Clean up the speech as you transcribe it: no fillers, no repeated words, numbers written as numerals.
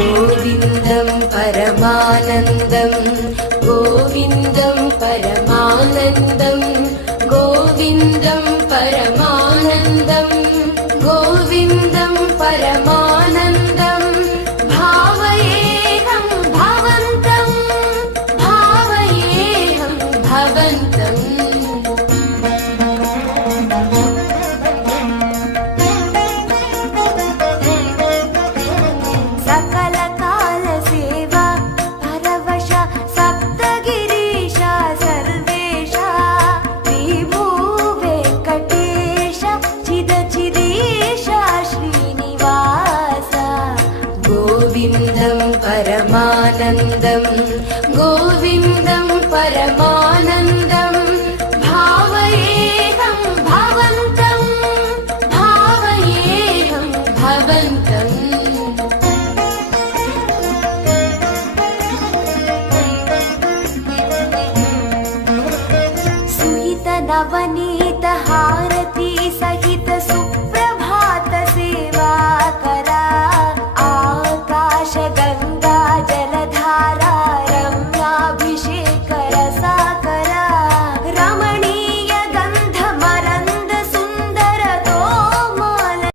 गोविन्दं परमानन्दं गोविन्दं परमानन्दं गोविन्दं परमानन्दं गोविन्दं परमानन्दं भावयेऽहं भवन्तं भावयेऽहं भवन्तम् गोविन्दं परमानन्दं गोविन्दं परमानन्दं भावयेऽहं भवन्तं भावयेऽहं भवन्तम् सुहित नवनी